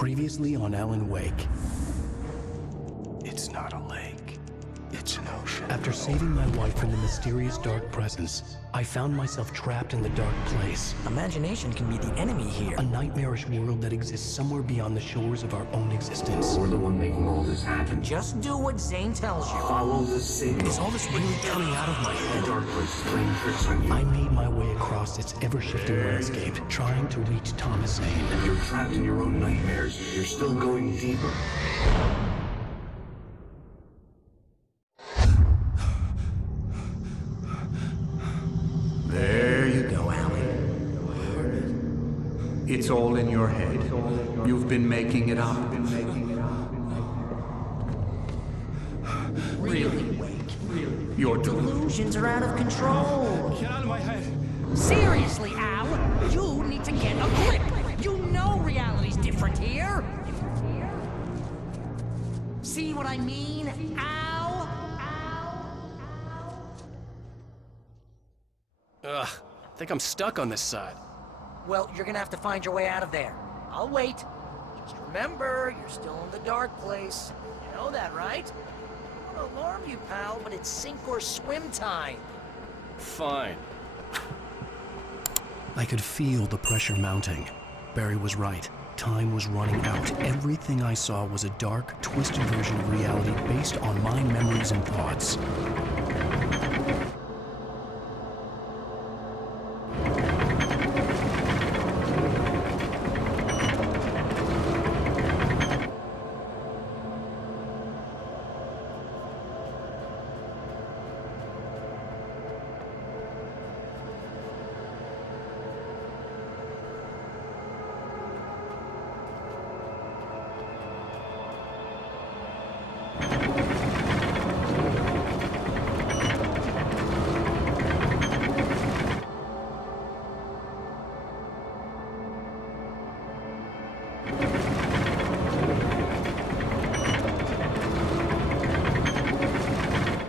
Previously on Alan Wake. It's not a lake. It's an ocean. After saving my wife from the mysterious dark presence, I found myself trapped in the dark place. Imagination can be the enemy here. A nightmarish world that exists somewhere beyond the shores of our own existence. We're the one making all this happen. Just do what Zane tells you. Follow the signal. Is all this really coming out of my head? The dark place is playing tricks on you. I made my way across its ever-shifting landscape, trying to reach Thomas Zane. You're trapped in your own nightmares. You're still going deeper. There you go, Alan. It's all in your head. You've been making it up. Really, Wake. Your Delusions are out of control. Get out of my head. Seriously, Al, you need to get a grip. You know reality's different here. See what I mean, Al? Ugh, I think I'm stuck on this side. Well, you're gonna have to find your way out of there. I'll wait. Just remember, you're still in the dark place. You know that, right? I don't alarm you, pal, but it's sink or swim time. Fine. I could feel the pressure mounting. Barry was right. Time was running out. Everything I saw was a dark, twisted version of reality based on my memories and thoughts.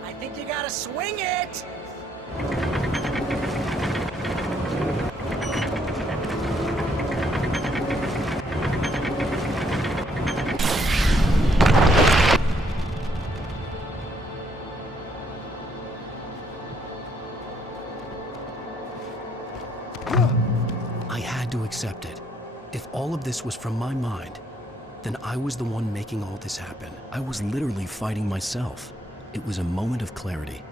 I think you gotta swing it! I had to accept it. If all of this was from my mind, then I was the one making all this happen. I was literally fighting myself. It was a moment of clarity.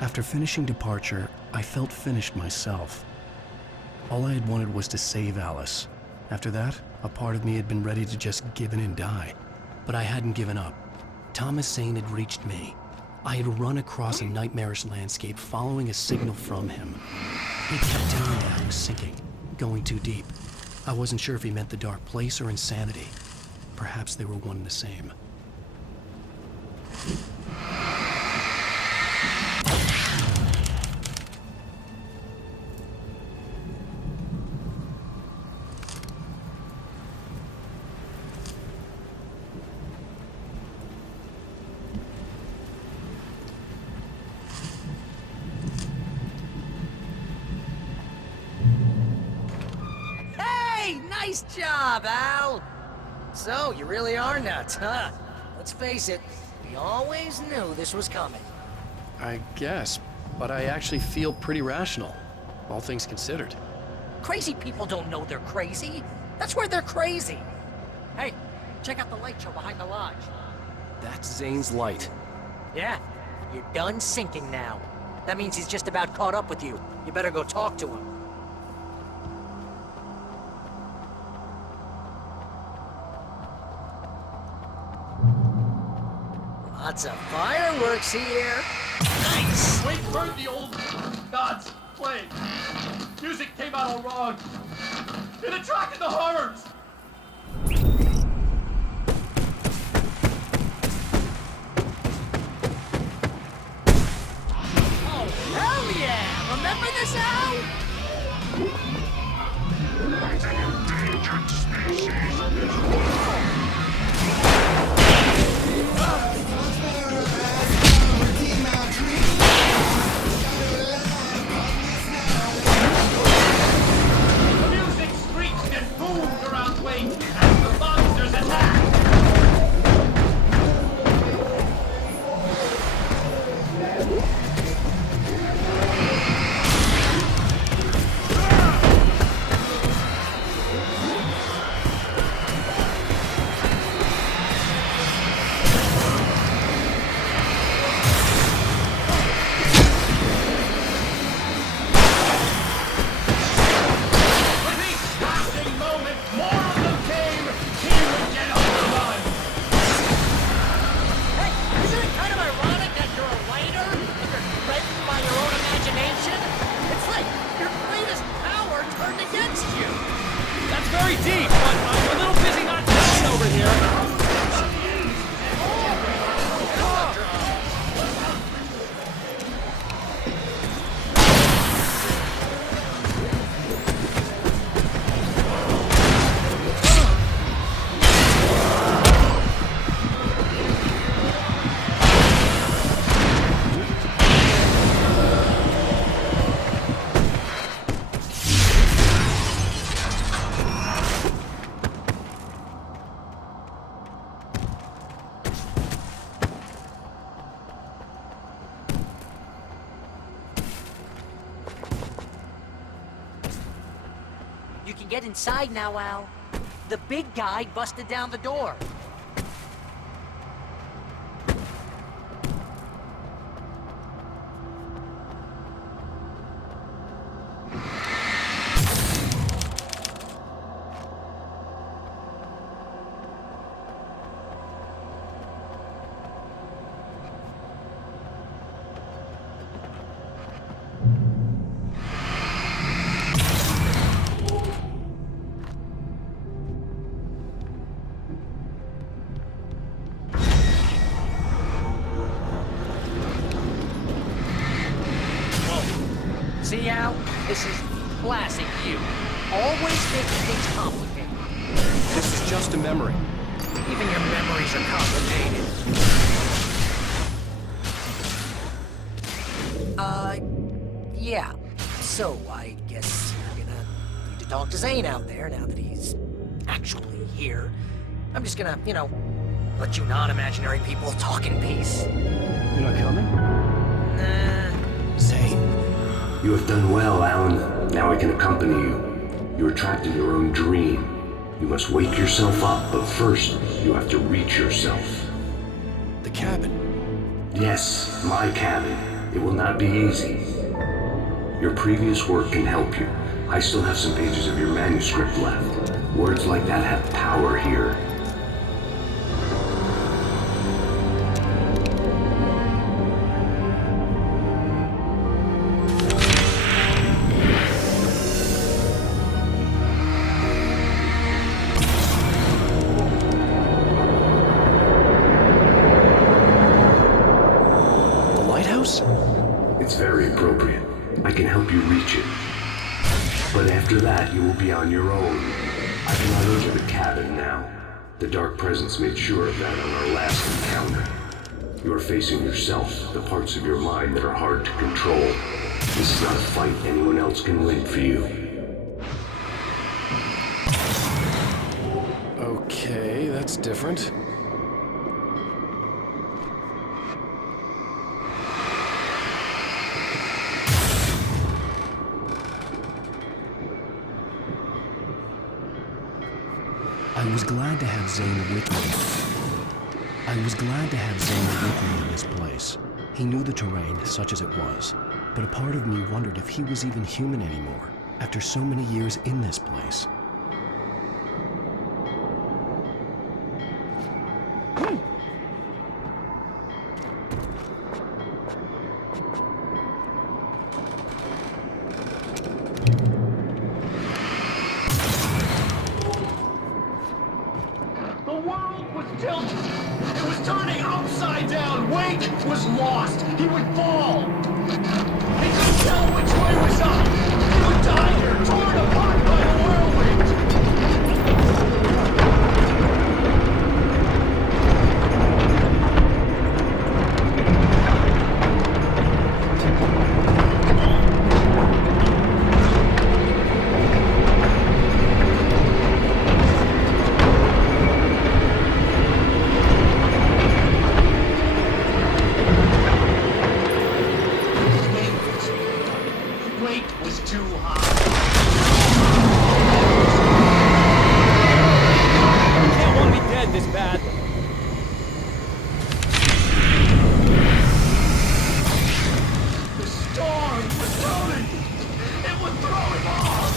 After finishing Departure, I felt finished myself. All I had wanted was to save Alice. After that, a part of me had been ready to just give in and die. But I hadn't given up. Thomas Zane had reached me. I had run across a nightmarish landscape following a signal from him. He kept telling me I was sinking, going too deep. I wasn't sure if he meant the dark place or insanity. Perhaps they were one and the same. Hey, nice job, Al! So, you really are nuts, huh? Let's face it, we always knew this was coming. I guess, but I actually feel pretty rational, all things considered. Crazy people don't know they're crazy. That's where they're crazy. Hey, check out the light show behind the lodge. That's Zane's light. Yeah, You're done sinking now. That means he's just about caught up with you. You better go talk to him. Lots of fireworks here. Nice! Wait, heard the old gods playing. Music came out all wrong. It attracted the horrors. Oh, hell yeah! Remember this, Al? Endangered species. The music screeched and boomed around Wayne as the monsters attacked. Very deep, but I'm a little busy not dying over here. You can get inside now, Al. The big guy busted down the door. See, Al? This is classic you. Always making things complicated. This is just a memory. Even your memories are complicated. Yeah. So, I guess you're gonna need to talk to Zane out there now that he's actually here. I'm just gonna, let you non-imaginary people talk in peace. You're not coming? Nah. Zane. You have done well, Alan. Now I can accompany you. You are trapped in your own dream. You must wake yourself up, but first, you have to reach yourself. The cabin. Yes, my cabin. It will not be easy. Your previous work can help you. I still have some pages of your manuscript left. Words like that have power here. It's very appropriate. I can help you reach it. But after that, you will be on your own. I cannot enter the cabin now. The Dark Presence made sure of that on our last encounter. You are facing yourself, the parts of your mind that are hard to control. This is not a fight anyone else can win for you. Okay, that's different. I was glad to have Zane with me. I was glad to have Zane with me in this place. He knew the terrain, such as it was, but a part of me wondered if he was even human anymore, after so many years in this place. The world was tilted. It was turning upside down. Wake was lost. He would fall. He couldn't tell which way was up. He would die here, torn apart by the whirlwind. Wake was too high. You can't want me dead this bad. The storm was coming. It would throw him off.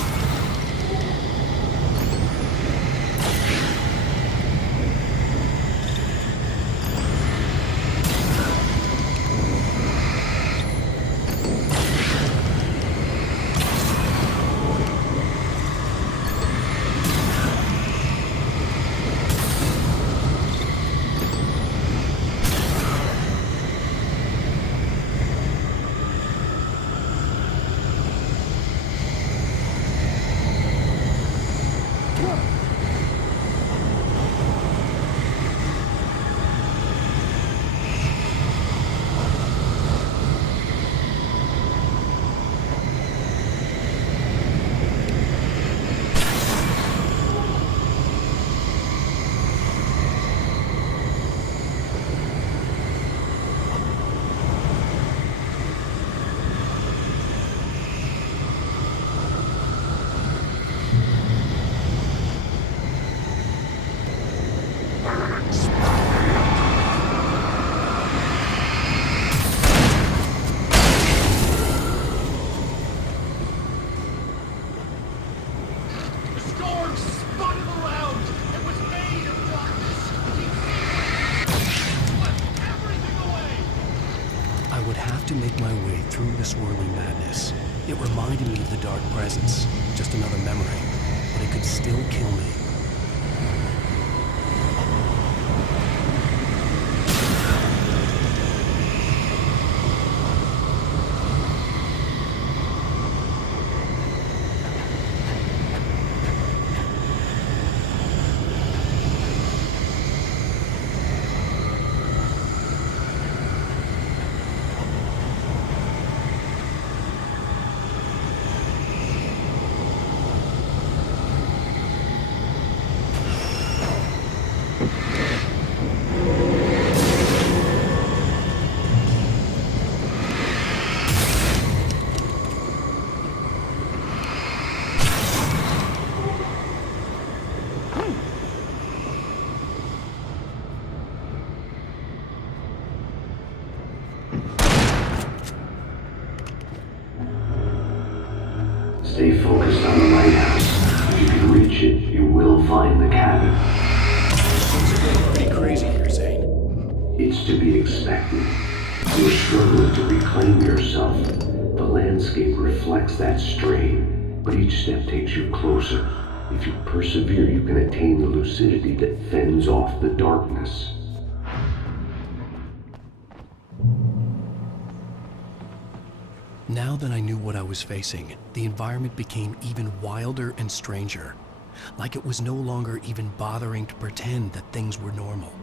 To make my way through the swirling madness. It reminded me of the dark presence, just another memory, but it could still kill me. Stay focused on the lighthouse. If you can reach it, you will find the cabin. Things are getting pretty crazy here, Zane. It's to be expected. You're struggling to reclaim yourself. The landscape reflects that strain, but each step takes you closer. If you persevere, you can attain the lucidity that fends off the darkness. Now that I knew what I was facing, the environment became even wilder and stranger. Like it was no longer even bothering to pretend that things were normal.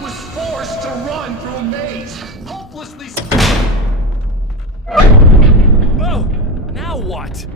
was forced to run through a maze, hopelessly... Oh! Now what?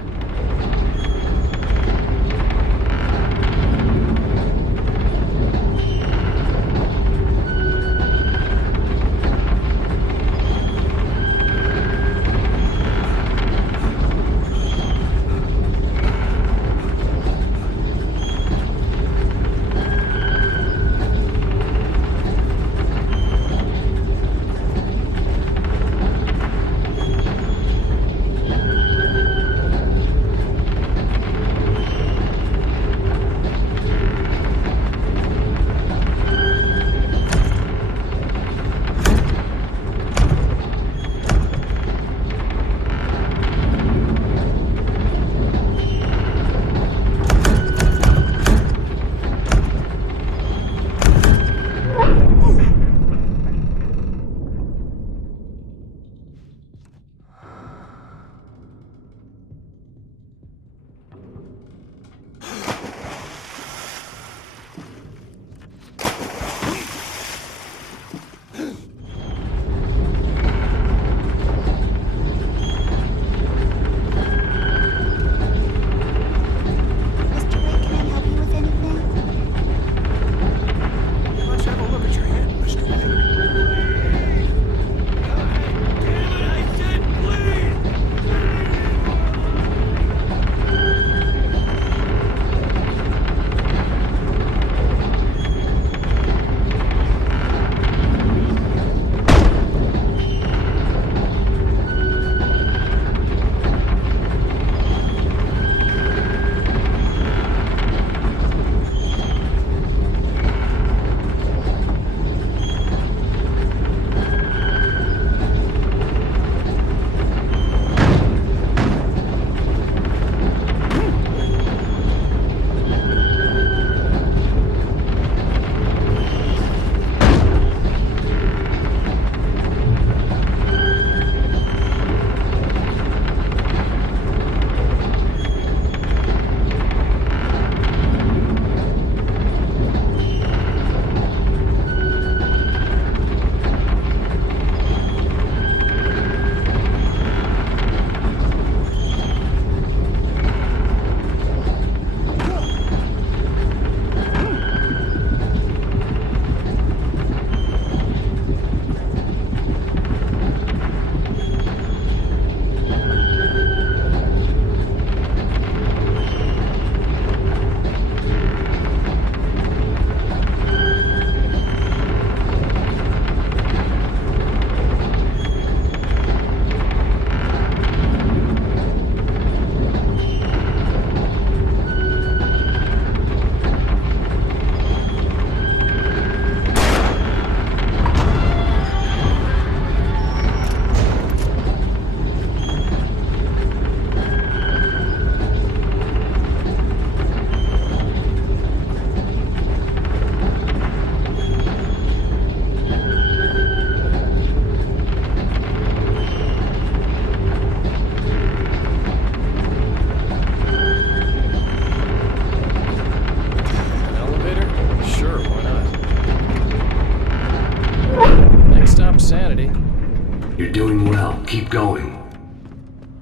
Keep going.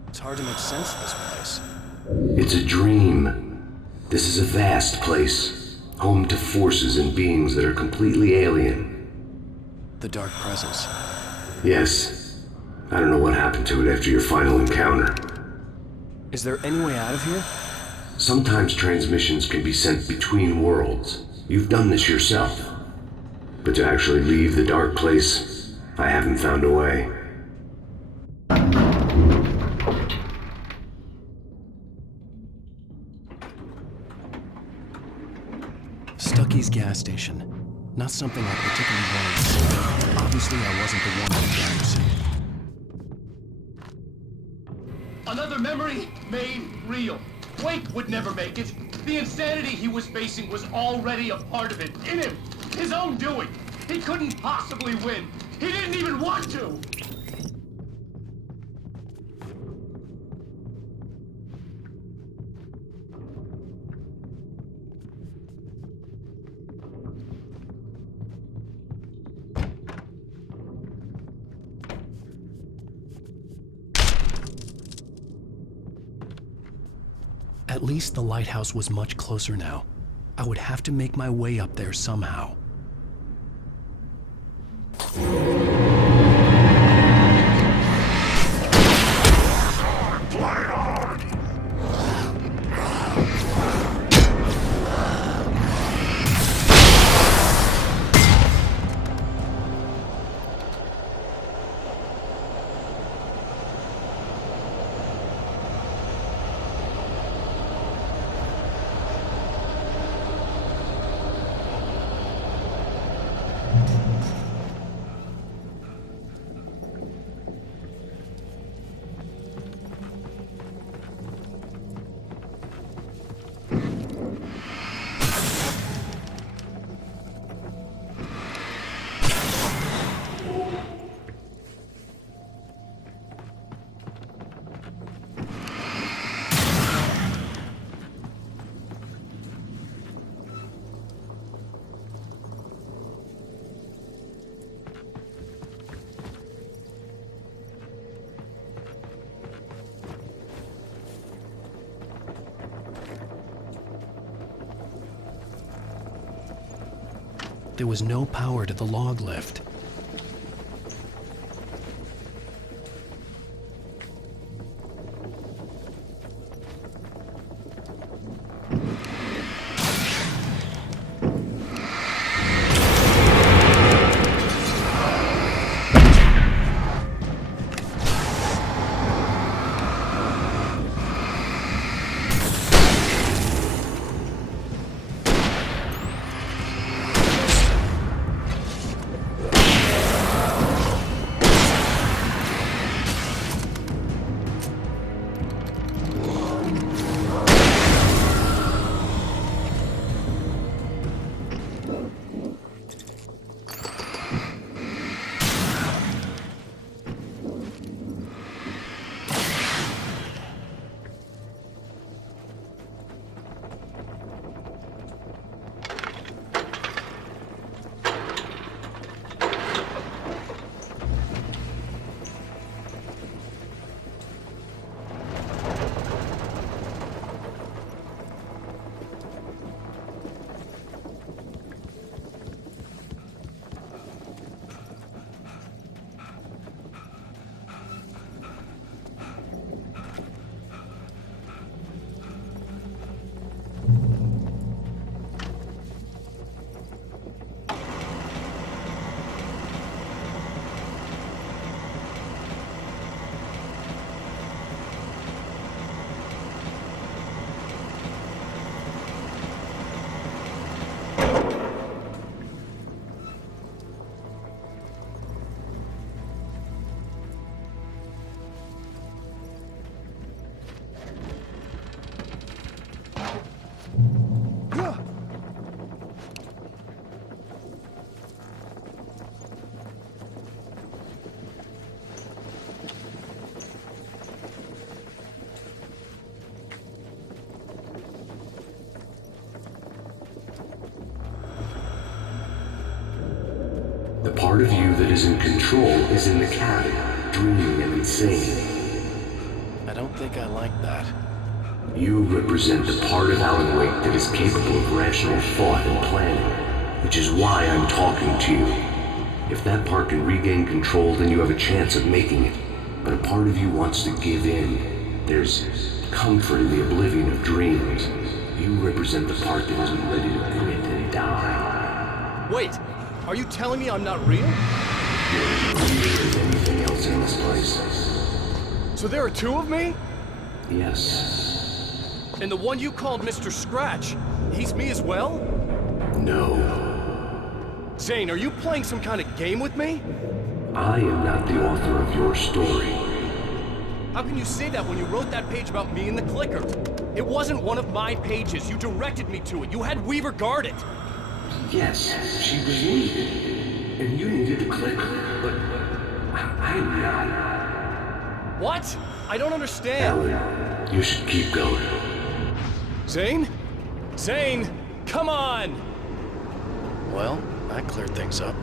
It's hard to make sense of this place. It's a dream. This is a vast place, home to forces and beings that are completely alien. The Dark Presence. Yes. I don't know what happened to it after your final encounter. Is there any way out of here? Sometimes transmissions can be sent between worlds. You've done this yourself. But to actually leave the dark place, I haven't found a way. Stucky's gas station. Not something I particularly wanted to see. Obviously, I wasn't the one who got to see. Another memory made real. Wake would never make it. The insanity he was facing was already a part of it, in him. His own doing. He couldn't possibly win. He didn't even want to. At least the lighthouse was much closer now. I would have to make my way up there somehow. There was no power to the log lift. The part of you that is in control is in the cabin, dreaming and insane. I don't think I like that. You represent the part of Alan Wake that is capable of rational thought and planning, which is why I'm talking to you. If that part can regain control, then you have a chance of making it. But a part of you wants to give in. There's comfort in the oblivion of dreams. You represent the part that isn't ready to quit and die. Wait, are you telling me I'm not real? You're as real as anything else in this place. So there are two of me? Yes. And the one you called Mr. Scratch, he's me as well? No. Zane, are you playing some kind of game with me? I am not the author of your story. How can you say that when you wrote that page about me and the clicker? It wasn't one of my pages. You directed me to it. You had Weaver guard it. Yes, she was needed. And you needed the clicker, but I'm not. What? I don't understand. Alan, you should keep going. Zane? Zane, come on! Well, that cleared things up.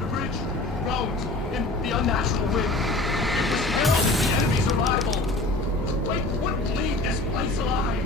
The bridge groaned in the unnatural wind. It was heralding the enemy's arrival. Wait wouldn't leave this place alive.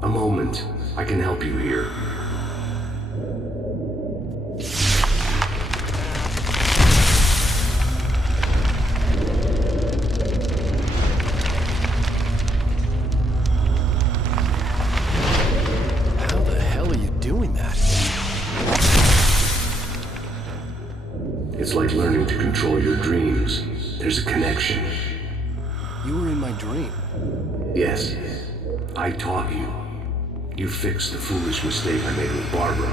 A moment. I can help you here. How the hell are you doing that? It's like learning to control your dreams. There's a connection. You were in my dream. Yes, I taught you. You fixed the foolish mistake I made with Barbara.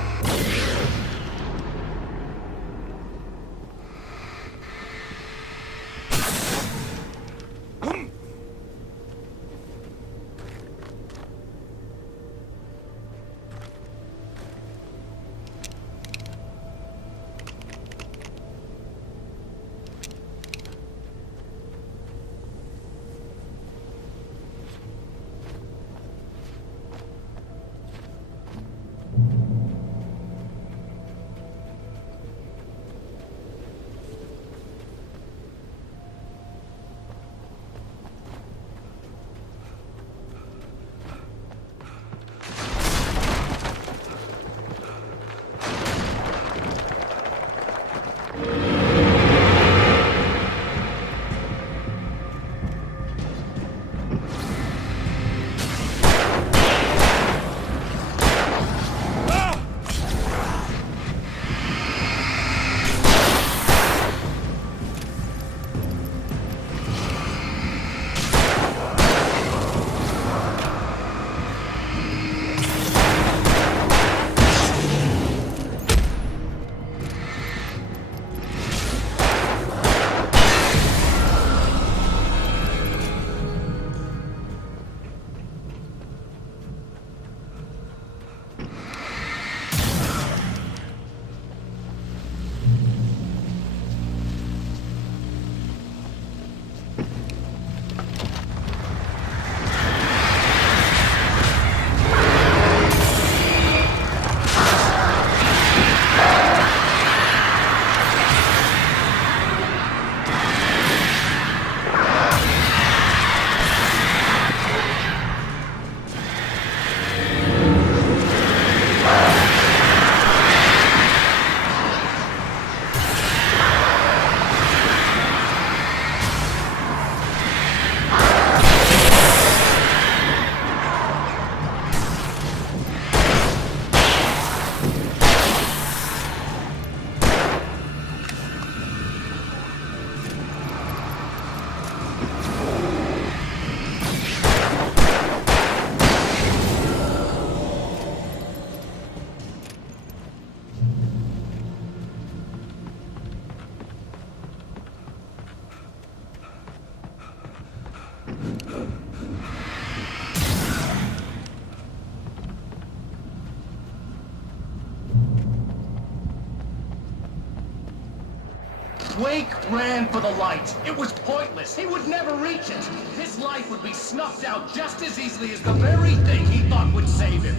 Wake ran for the light. It was pointless. He would never reach it. His life would be snuffed out just as easily as the very thing he thought would save him.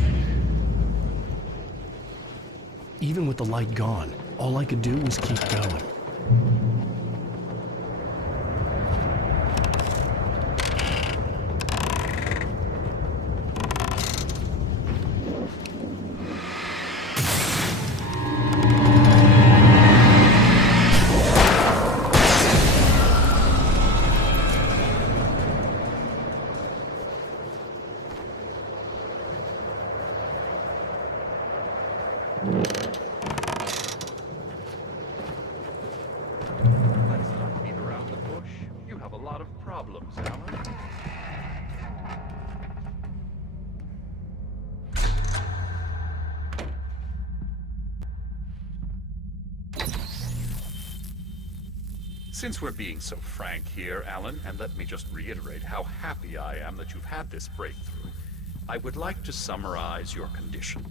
Even with the light gone, all I could do was keep going. Let's not beat around the bush. You have a lot of problems, Alan. Since we're being so frank here, Alan, and let me just reiterate how happy I am that you've had this breakthrough, I would like to summarize your condition.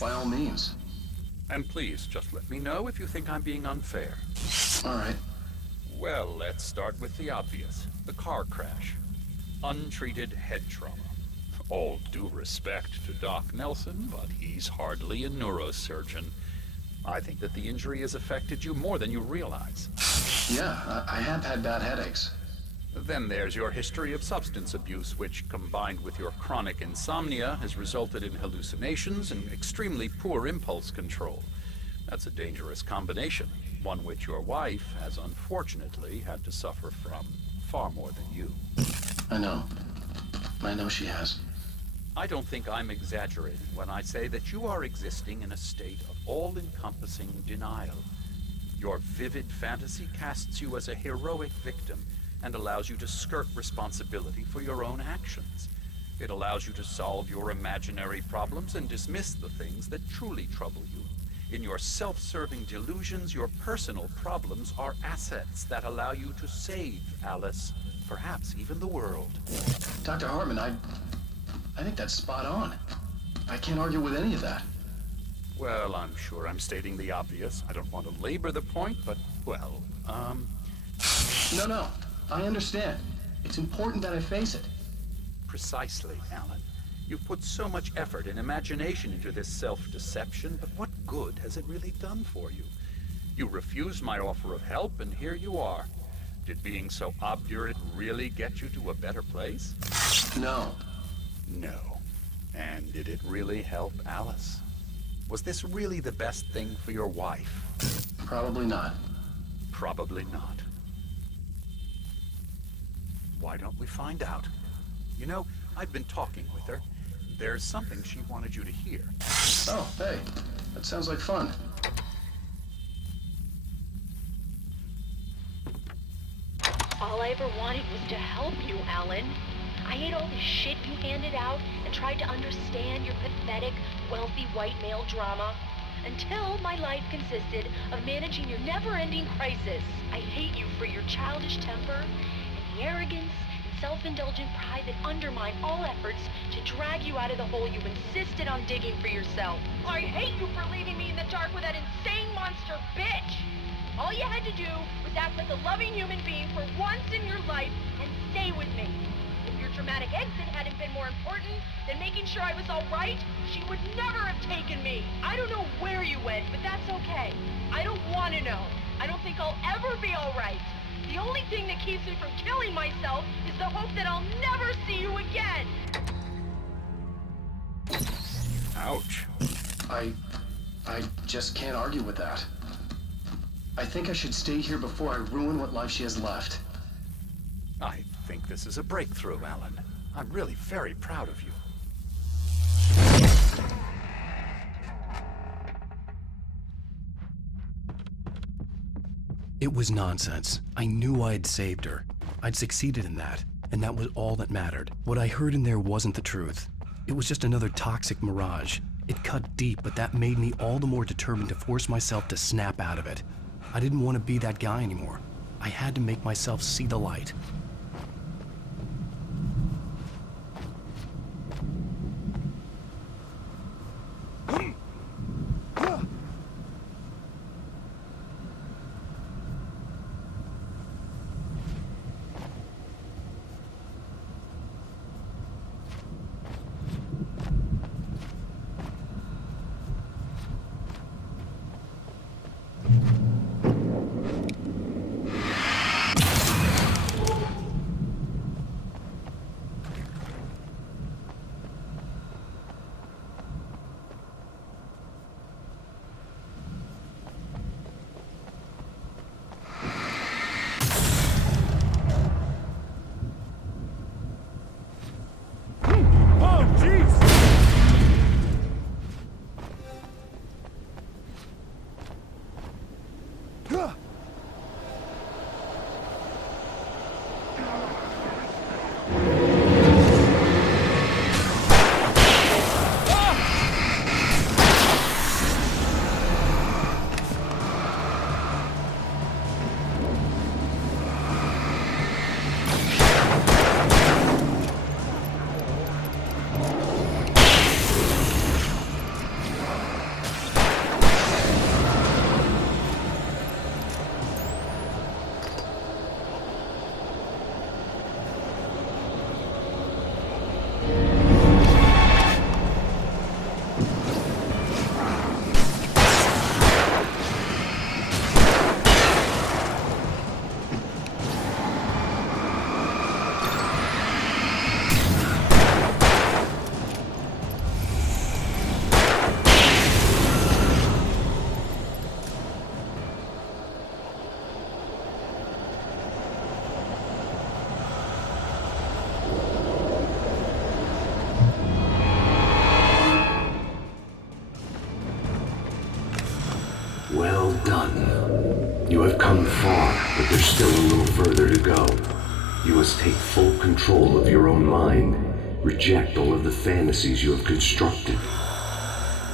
By all means. And please, just let me know if you think I'm being unfair. All right. Well, let's start with the obvious. The car crash. Untreated head trauma. All due respect to Doc Nelson, but he's hardly a neurosurgeon. I think that the injury has affected you more than you realize. Yeah, I have had bad headaches. Then there's your history of substance abuse, which, combined with your chronic insomnia, has resulted in hallucinations and extremely poor impulse control. That's a dangerous combination, one which your wife has unfortunately had to suffer from far more than you. I know. I know she has. I don't think I'm exaggerating when I say that you are existing in a state of all-encompassing denial. Your vivid fantasy casts you as a heroic victim and allows you to skirt responsibility for your own actions. It allows you to solve your imaginary problems and dismiss the things that truly trouble you. In your self-serving delusions, your personal problems are assets that allow you to save Alice, perhaps even the world. Dr. Hartman, I think that's spot on. I can't argue with any of that. Well, I'm sure I'm stating the obvious. I don't want to labor the point, but, well, No. I understand. It's important that I face it. Precisely, Alan. You've put so much effort and imagination into this self-deception, but what good has it really done for you? You refused my offer of help, and here you are. Did being so obdurate really get you to a better place? No. No. And did it really help Alice? Was this really the best thing for your wife? Probably not. Probably not. Why don't we find out? You know, I've been talking with her. There's something she wanted you to hear. Oh, hey. That sounds like fun. All I ever wanted was to help you, Alan. I ate all the shit you handed out and tried to understand your pathetic, wealthy white male drama until my life consisted of managing your never-ending crisis. I hate you for your childish temper and the arrogance and self-indulgent pride that undermine all efforts to drag you out of the hole you insisted on digging for yourself. I hate you for leaving me in the dark with that insane monster bitch! All you had to do was act like a loving human being for once in your life and stay with me. If your dramatic exit hadn't been more important than making sure I was all right, she would never have taken me. I don't know where you went, but that's okay. I don't want to know. I don't think I'll ever be all right. The only thing that keeps me from killing myself is the hope that I'll never see you again. Ouch. I just can't argue with that. I think I should stay here before I ruin what life she has left. I think this is a breakthrough, Alan. I'm really very proud of you. It was nonsense. I knew I had saved her. I'd succeeded in that, and that was all that mattered. What I heard in there wasn't the truth. It was just another toxic mirage. It cut deep, but that made me all the more determined to force myself to snap out of it. I didn't want to be that guy anymore. I had to make myself see the light. Well done. You have come far, but there's still a little further to go. You must take full control of your own mind. Reject all of the fantasies you have constructed.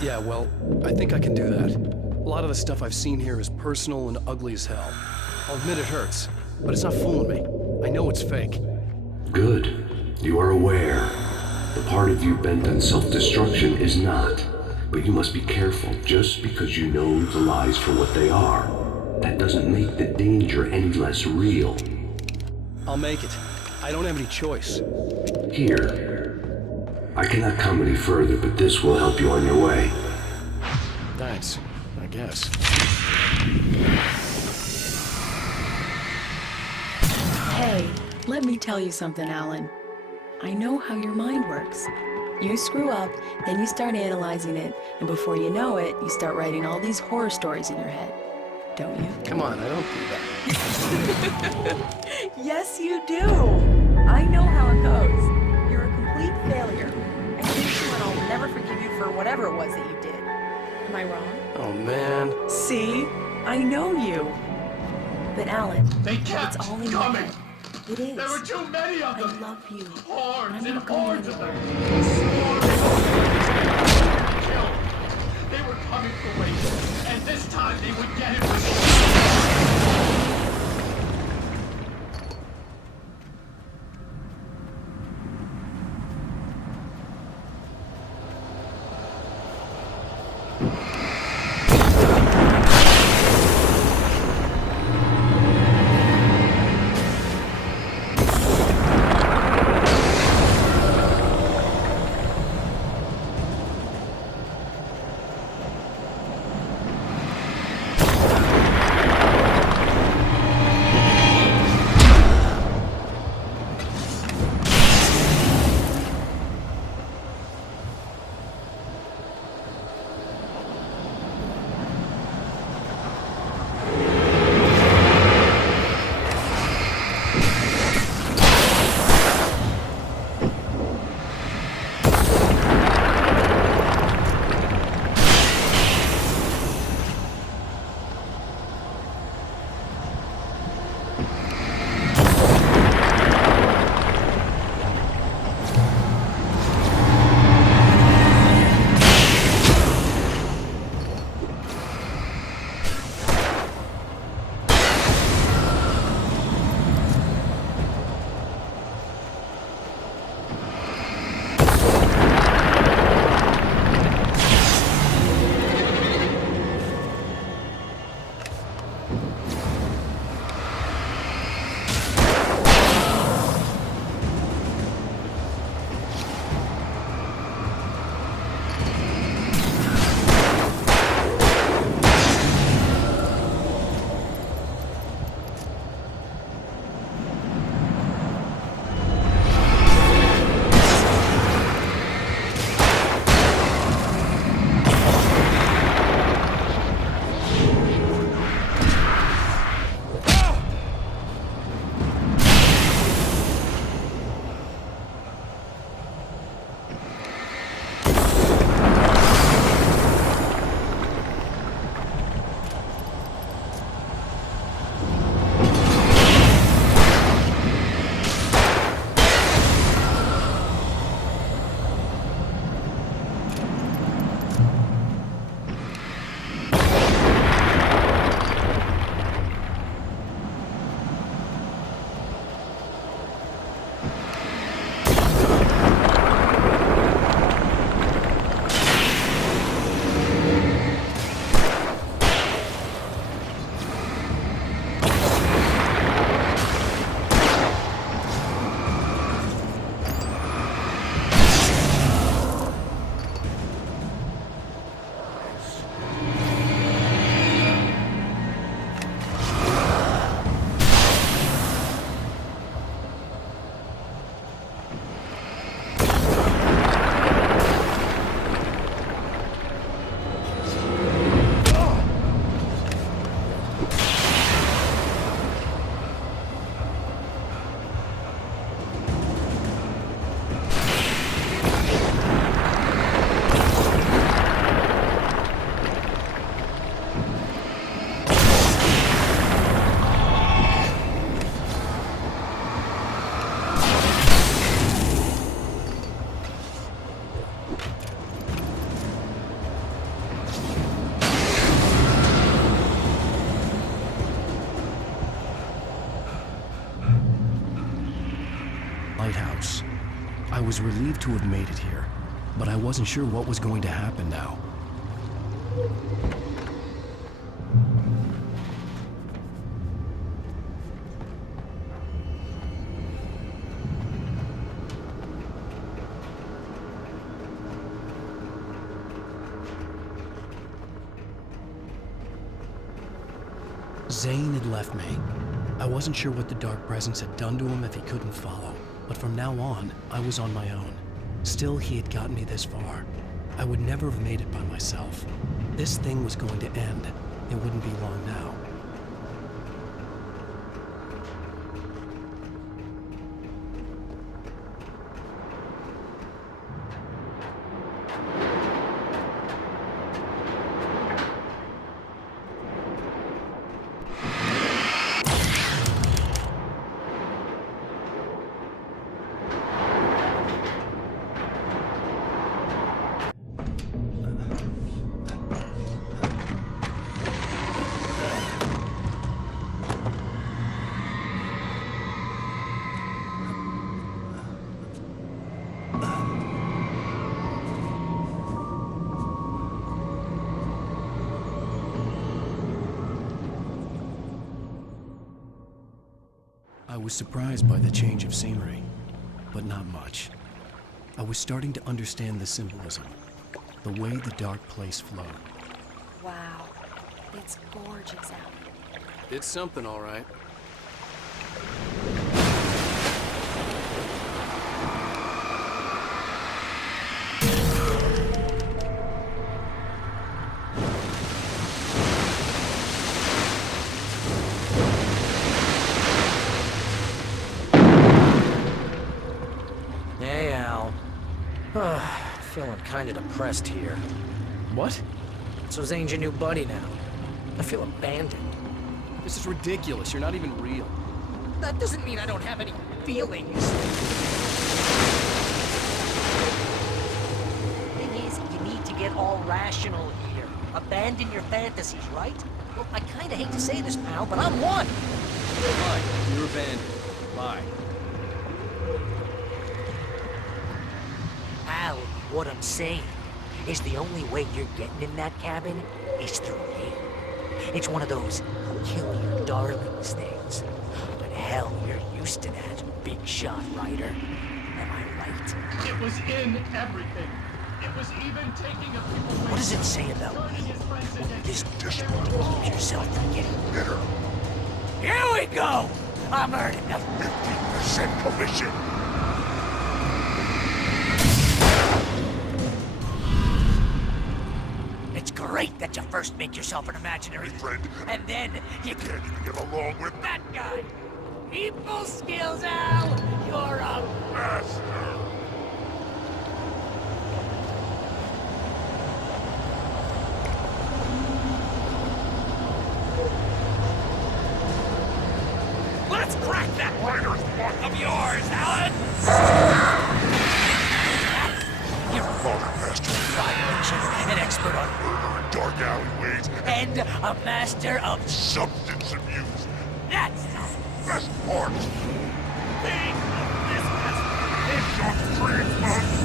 Yeah, well, I think I can do that. A lot of the stuff I've seen here is personal and ugly as hell. I'll admit it hurts, but it's not fooling me. I know it's fake. Good. You are aware. The part of you bent on self-destruction is not. But you must be careful. Just because you know the lies for what they are, that doesn't make the danger any less real. I'll make it. I don't have any choice. Here. I cannot come any further, but this will help you on your way. Thanks, I guess. Hey, let me tell you something, Alan. I know how your mind works. You screw up, then you start analyzing it, and before you know it, you start writing all these horror stories in your head. Don't you? Come on, I don't do that. Yes, you do. I know how it goes. You're a complete failure. I hate you and I'll never forgive you for whatever it was that you did. Am I wrong? Oh, man. See? I know you. But Alan, They kept it's all in your coming. head. It is. There were too many of them. I love you. Hordes I'm and not going hordes of them. anywhere. Swarms of them. Killed. They were coming for Wade, and this time they would get him with was relieved to have made it here, but I wasn't sure what was going to happen now. Zane had left me. I wasn't sure what the Dark Presence had done to him if he couldn't follow, but from now on, I was on my own. Still, he had gotten me this far. I would never have made it by myself. This thing was going to end. It wouldn't be long now. I was surprised by the change of scenery, but not much. I was starting to understand the symbolism, the way the dark place flowed. Wow, it's gorgeous out. It's something, all right. Hey, Al. Feeling kinda depressed here. What? So Zane's your new buddy now. I feel abandoned. This is ridiculous. You're not even real. That doesn't mean I don't have any feelings. Thing is, you need to get all rational here. Abandon your fantasies, right? Well, I kinda hate to say this, pal, but I'm one. Fine. You're abandoned. Bye. Al, what I'm saying is the only way you're getting in that cabin is through me. It's one of those kill your darlings things. But hell, you're used to that, big shot writer. Am I right? It was in everything. It was even taking a people away. What does it say about Turning me? his friends into This desperate to keep yourself from getting bitter. Here we go! I'm earning a 50% commission. It's great that you first make yourself an imaginary friend, and then you can't even get along with that guy. People skills, Al! You're a master! Let's crack that writer's block of yours, Alan! You're a master of violation, an expert on murder and dark alleyways, and a master of substance abuse. That's the best part. Think of this as your treatment.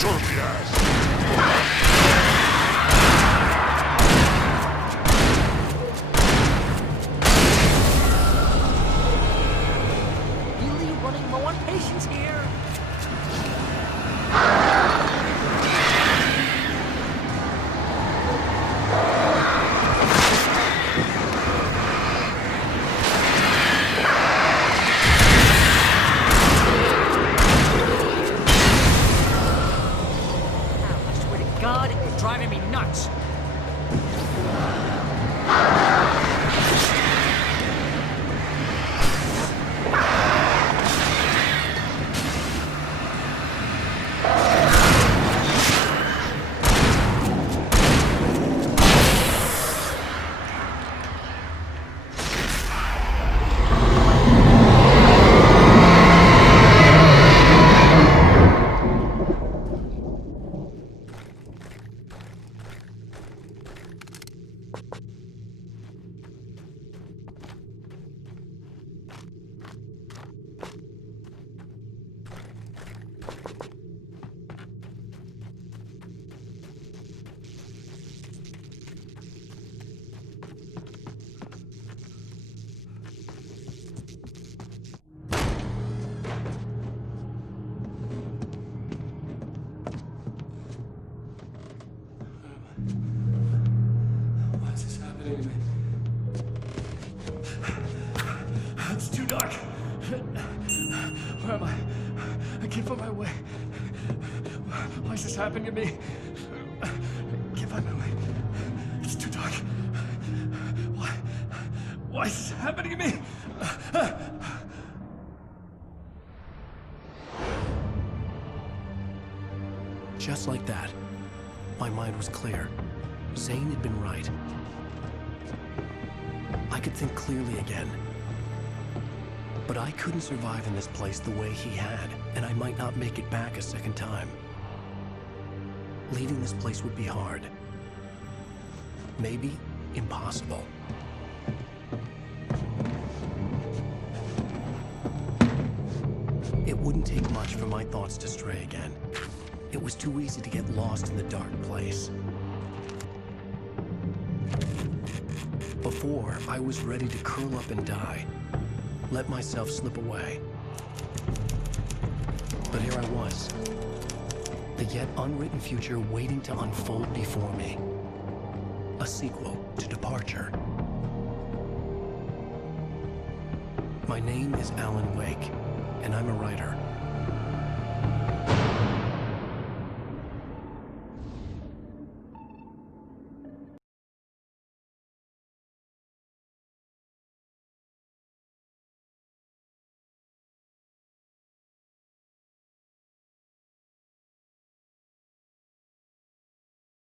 Surely, It's too dark. Where am I? I can't find my way. Why is this happening to me? I can't find my way. It's too dark. Why is this happening to me? Just like that, my mind was clear. Zane had been right. I could think clearly again. But I couldn't survive in this place the way he had, and I might not make it back a second time. Leaving this place would be hard. Maybe impossible. It wouldn't take much for my thoughts to stray again. It was too easy to get lost in the dark place. Before, I was ready to curl up and die. Let myself slip away. But here I was. The yet unwritten future waiting to unfold before me. A sequel to Departure. My name is Alan Wake, and I'm a writer.